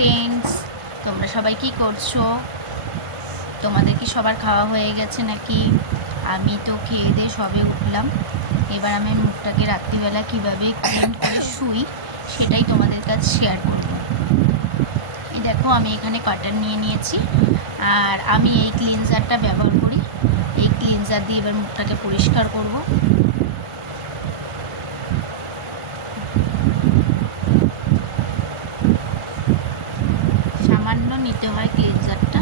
Friends, তোমরা সবাই কি করছো? তোমাদের কি সবার খাওয়া হয়ে গেছে নাকি? আমি তো খেয়ে দিয়ে সবে উঠলাম। এবার আমি মুখটাকে রাত্রিবেলা কীভাবে ক্লিন করে শুই সেটাই তোমাদের কাছে শেয়ার করব। এই দেখো, আমি এখানে কটন নিয়ে নিয়েছি, আর আমি এই ক্লিনজারটা ব্যবহার করি। এই ক্লিনজার দিয়ে এবার মুখটাকে পরিষ্কার করব। সামান্য নিতে হয় ক্লিনজারটা।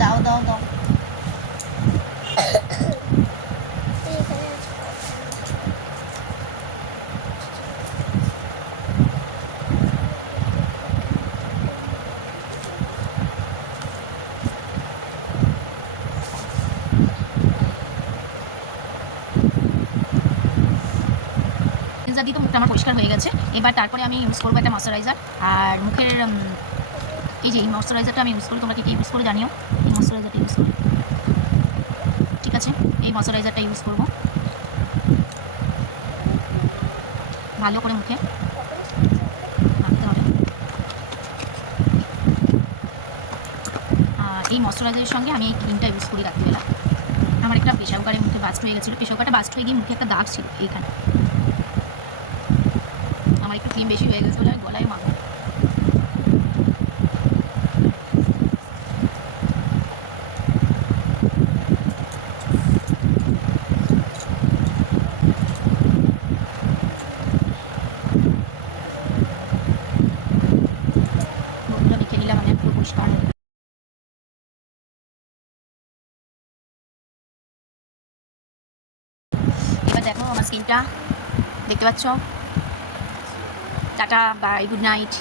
দাও দাও দাও। ক্লিনজার দিয়ে তো মুখটা আমার পরিষ্কার হয়ে গেছে। এবার তারপরে আমি ইউজ করবো একটা ময়শ্চারাইজার। আর মুখের এই যে এই ময়শ্চারাইজারটা আমি ইউজ করি, তোমরা কি ইউজ করে জানিও। এই ময়শ্চারাইজারটা ইউজ করি, ঠিক আছে? এই ময়শ্চারাইজারটা ইউজ করবো ভালো করে মুখে মাখতে হবে। এই ময়শ্চারাইজারের সঙ্গে আমি এই ক্রিমটা ইউজ করি রাত্রিবেলা। আমার একটা প্রেশার কুকারের মুখে বাস্ট হয়ে গেছিলো, প্রেশার কুকারটা বাস্ট হয়ে গিয়ে মুখে একটা দাগ ছিল এইখানে। আমার একটু ক্রিম বেশি হয়ে গেছে বলে গলায় মাখবো। মুখটা মেখে নিলাম, আমি পুরো পরিষ্কার। এবার দেখো আমার স্কিনটা, দেখতে পাচ্ছ। Tata, bye, good night.